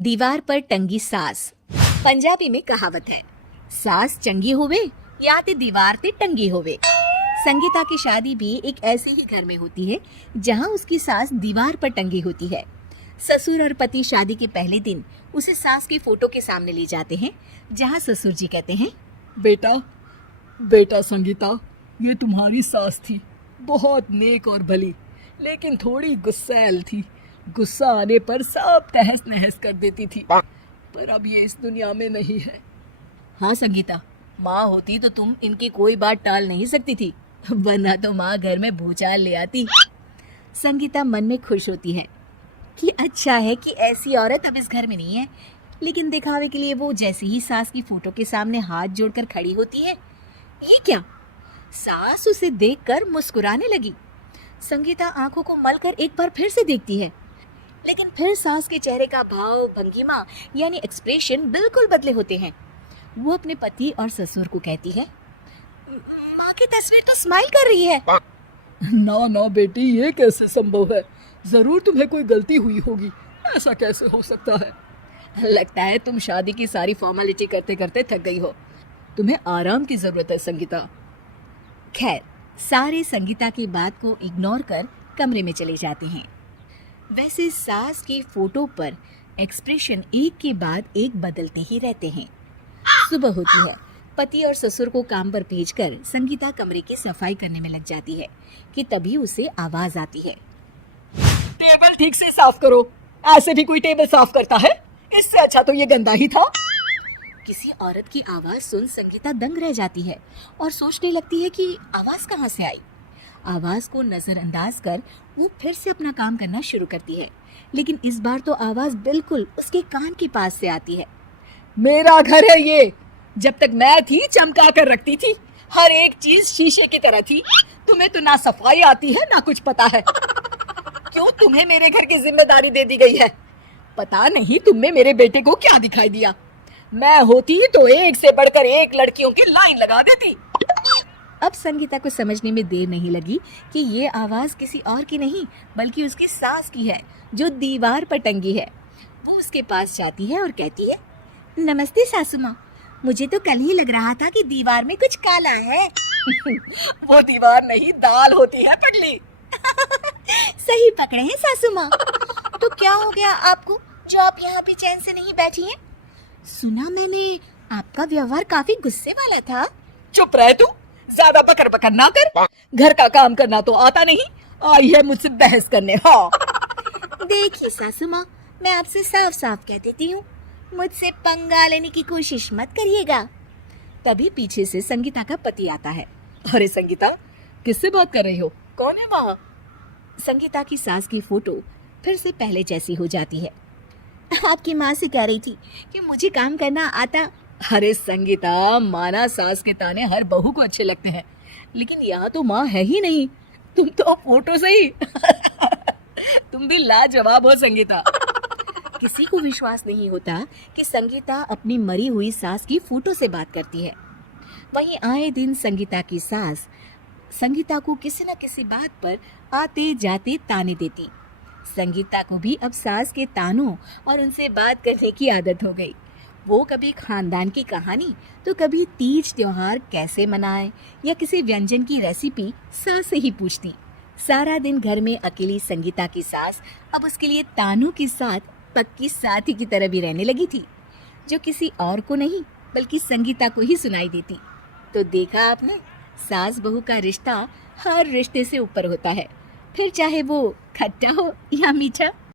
दीवार पर टंगी सास। पंजाबी में कहावत है, सास चंगी होवे या ते दीवार ते टंगी होवे। संगीता की शादी भी एक ऐसे ही घर में होती है जहां उसकी सास दीवार पर टंगी होती है। ससुर और पति शादी के पहले दिन उसे सास की फोटो के सामने ले जाते हैं, जहां ससुर जी कहते हैं, बेटा बेटा संगीता, ये तुम्हारी सास थी, बहुत नेक और भली, लेकिन थोड़ी गुस्सैल थी। गुस्सा आने पर सब तहस नहस कर देती थी, पर अब ये इस दुनिया में नहीं है। हाँ संगीता, माँ होती तो तुम इनकी कोई बात टाल नहीं सकती थी, वरना तो माँ घर में भूचाल ले आती। संगीता मन में खुश होती है कि अच्छा है कि ऐसी औरत अब इस घर में नहीं है, लेकिन दिखावे के लिए वो जैसे ही सास की फोटो के सामने हाथ जोड़कर खड़ी होती है, ये क्या? सास उसे देखकर मुस्कुराने लगी। संगीता आंखों को मलकर एक बार फिर से देखती है, लेकिन फिर सास के चेहरे का भाव, भंगिमा यानी एक्सप्रेशन बिल्कुल बदले होते हैं। वो अपने पति और ससुर को कहती है, माँ की तस्वीर तो स्माइल कर रही है। ना ना बेटी, ये कैसे संभव है? जरूर तुम्हें कोई गलती हुई होगी, ऐसा कैसे हो सकता है? लगता है तुम शादी की सारी फॉर्मेलिटी करते करते थक गई हो, तुम्हें आराम की जरूरत है संगीता। खैर, सारे संगीता की बात को इग्नोर कर कमरे में चले जाते हैं। वैसे सास की फोटो पर एक्सप्रेशन एक के बाद एक बदलते ही रहते हैं। सुबह होती है, पति और ससुर को काम पर भेजकर संगीता कमरे की सफाई करने में लग जाती है कि तभी उसे आवाज आती है, टेबल ठीक से साफ करो। ऐसे भी कोई टेबल साफ करता है? इससे अच्छा तो ये गंदा ही था। किसी औरत की आवाज सुन संगीता दंग रह जाती है और सोचने लगती है कि आवाज कहाँ से आई। आवाज को नजरअंदाज कर वो फिर से अपना काम करना शुरू करती है, लेकिन इस बार तो आवाज बिल्कुल उसके कान के पास से आती है। मेरा घर है ये, जब तक मैं थी चमका कर रखती थी, हर एक चीज शीशे की तरह थी। तुम्हें तो ना सफाई आती है ना कुछ पता है। क्यों तुम्हें मेरे घर की जिम्मेदारी दे दी गई है? पता नहीं तुमने मेरे बेटे को क्या दिखाई दिया। मैं होती तो एक से बढ़कर एक लड़कियों की लाइन लगा देती। अब संगीता को समझने में देर नहीं लगी कि ये आवाज किसी और की नहीं बल्कि उसकी सास की है, जो दीवार पर टंगी है। वो उसके पास जाती है और कहती है, नमस्ते सासू माँ, मुझे तो कल ही लग रहा था कि दीवार में कुछ काला है। वो दीवार नहीं, दाल होती है पगली। सही पकड़े हैं सासू माँ। तो क्या हो गया आपको जो आप यहाँ पे चैन से नहीं बैठी हैं? सुना मैंने आपका व्यवहार काफी गुस्से वाला था। चुप रह तू, ज्यादा बकर बकर ना कर। घर का काम करना तो आता नहीं, आई है मुझसे बहस करने। हाँ देखिए सासू माँ, मैं आपसे साफ साफ कह देती हूँ, मुझसे पंगा लेने की कोशिश मत करिएगा। तभी पीछे से संगीता का पति आता है। अरे संगीता, किससे बात कर रही हो? कौन है वहाँ? संगीता की सास की फोटो फिर से पहले जैसी हो जाती है। आपकी माँ से कह रही थी कि मुझे काम करना आता। अरे संगीता, माना सास के ताने हर बहू को अच्छे लगते हैं, लेकिन यहाँ तो माँ है ही नहीं, तुम तो फोटो से ही। तुम भी लाजवाब हो संगीता। किसी को विश्वास नहीं होता कि संगीता अपनी मरी हुई सास की फोटो से बात करती है। वहीं आए दिन संगीता की सास संगीता को किसी न किसी बात पर आते जाते ताने देती। संगीता को भी अब सास के तानों और उनसे बात करने की आदत हो गई। वो कभी खानदान की कहानी तो कभी तीज त्योहार कैसे मनाए या किसी व्यंजन की रेसिपी सास से ही पूछती। सारा दिन घर में अकेली संगीता की सास अब उसके लिए तानों के साथ पक्की साथी की तरह भी रहने लगी थी, जो किसी और को नहीं बल्कि संगीता को ही सुनाई देती। तो देखा आपने, सास बहू का रिश्ता हर रिश्ते से ऊपर होता है, फिर चाहे वो खट्टा हो या मीठा।